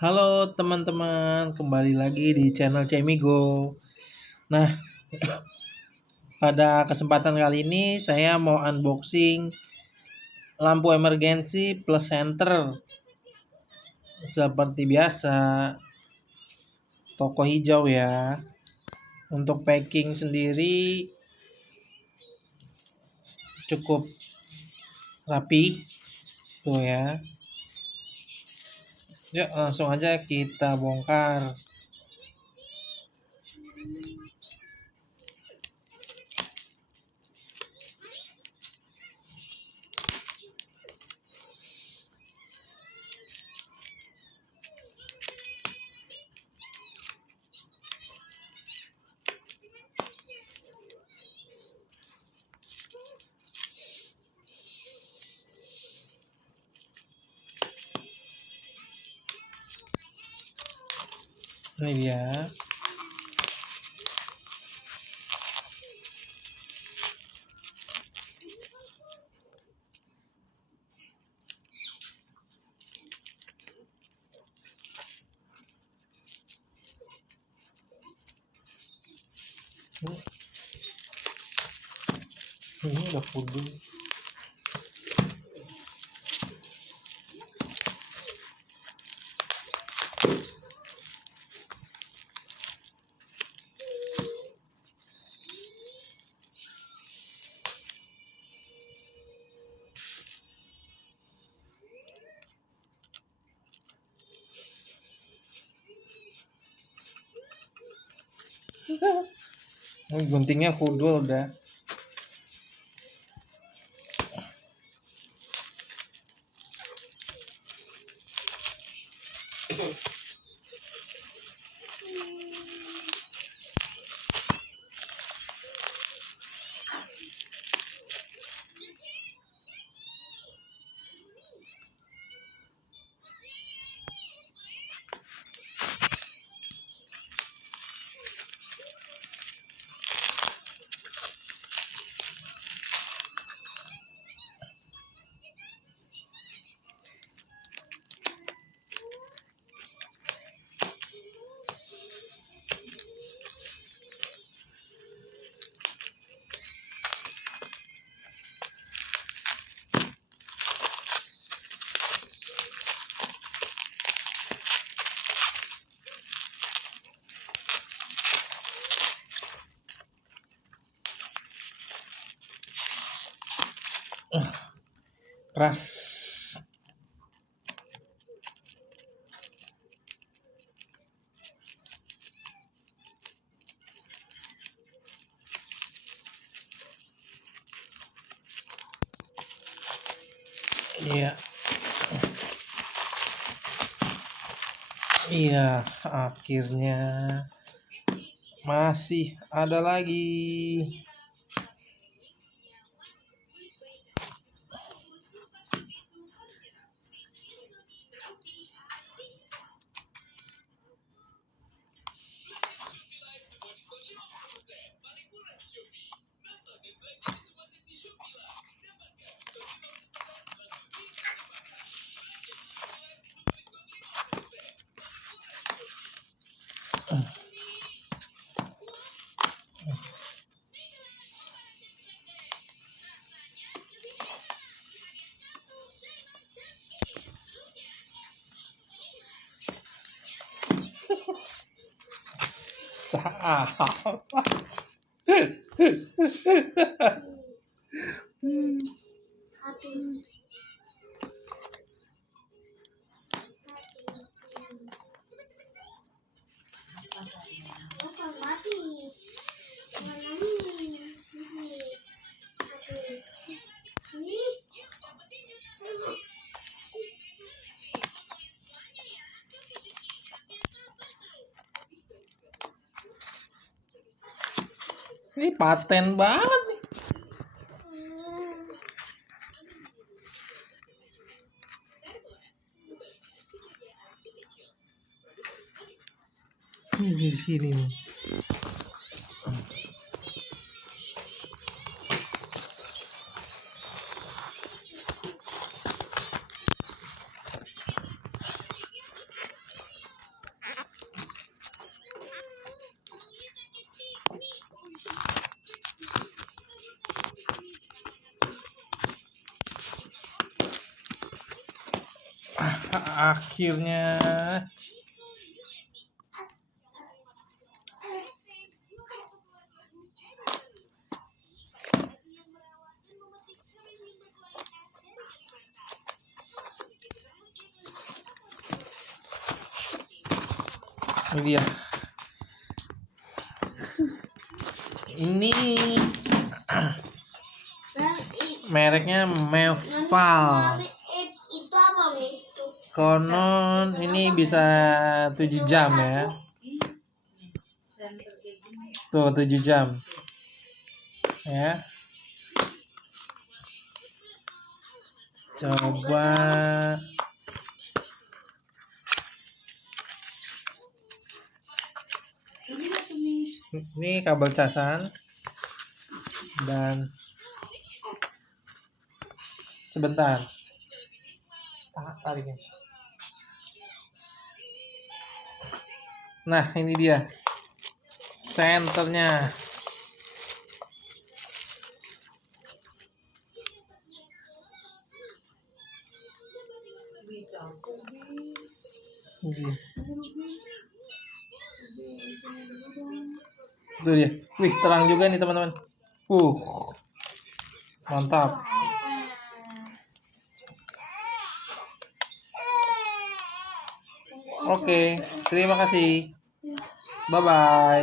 Halo teman-teman, kembali lagi di channel Cemigo. Nah, pada kesempatan kali ini saya mau unboxing lampu emergensi plus center. Seperti biasa, toko hijau ya. Untuk packing sendiri cukup rapi tuh ya. Yuk langsung aja kita bongkar. Ini dia. Ini udah full. Ini guntingnya kudul udah. Keras. Iya. Iya, akhirnya masih ada lagi. Sah. Ini paten banget nih. Ini di sini nih. Akhirnya. Ini dia. Ini mereknya Mevral. Itu apa, Mi? Konon ini bisa 7 jam ya. Tuh 7 jam. Ya. Coba ini kabel casan dan sebentar. Tarikin. Nah, ini dia. Senternya. Ini. Itu dia. Wih, terang juga nih teman-teman. Mantap. Oke, terima kasih. Bye bye.